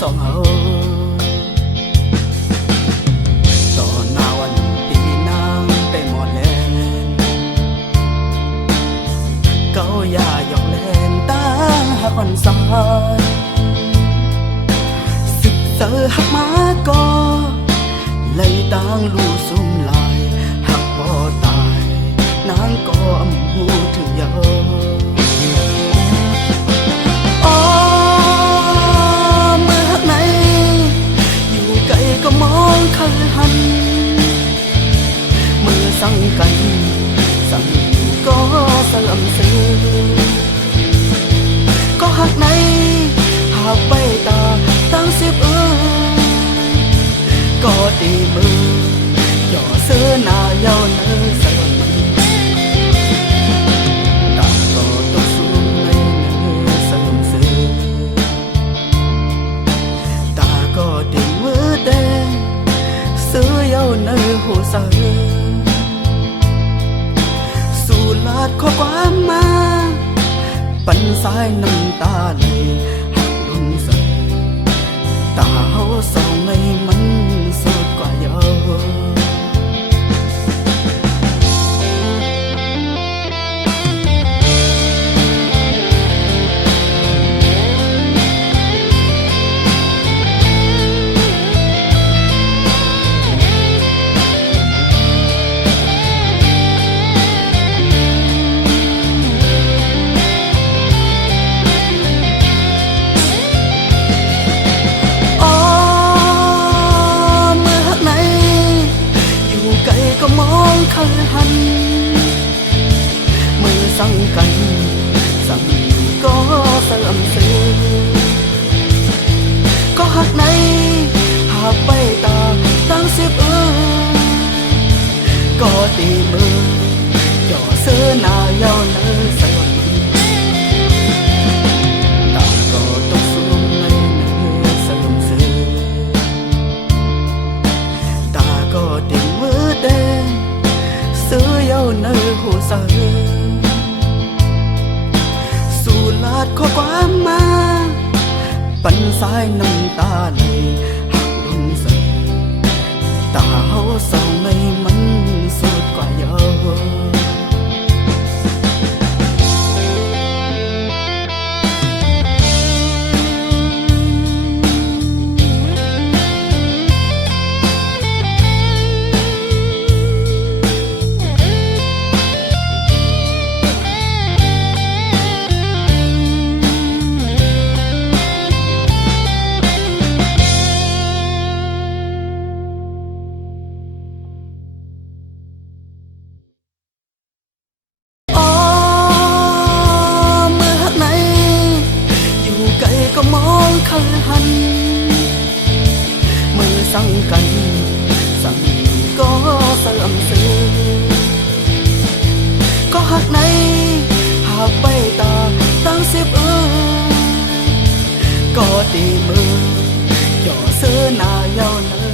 สองเฮาตอนหน้าวันปีนางไปหมดแลนเก้าอย่าหยอกเล่นตาหักอ่อนสายสิบเสือหักมาก็เลยต่างลู่ซุ่มลายหักบ่ตายนางก็อำหูถึงยาวก็มองคันหันมือสั่งกันสั่งอยู่ก็สลัมซื้อก็หักในหากไปตาตั้งสิบก็ตีมือย่อเสื้อหน้าเย้าเนื้อสลัมตาก็ตกสูงในเนื้อสลัมซื้อตาก็ตีมือเต้ซื้อเย้าเนื้อหัวเสือสู่ลาดข้อความมาปันสายน้ำตาเลยหักลงเสือตาเฮาสองไม่มันสุดกว่าเย้าก็มองคันหันมือสั่งกันสั่งอยู่ก็สลัมซื้อก็หักในหากไปตาตั้งสิบก็ตีมือย่อเสื้อหน้าเย้าเนื้อสลัมตาก็ตกสูงในเนื้อสลัมซื้อตาก็ตีมือเต้ซื้อเย้าเนื้อหัวเสือสู่ลาดข้อความมาปันสายน้ำตาเลยหักลงเสือตาเฮาสองในมันสุดกว่าเย้าก็มองคันหันมือสั่งกันสั่งอยู่ก็สลัมซื้อก็หักในหากไปตาตั้งสิบก็ตีมือย่อเสื้อหน้าเย้าเนื้อ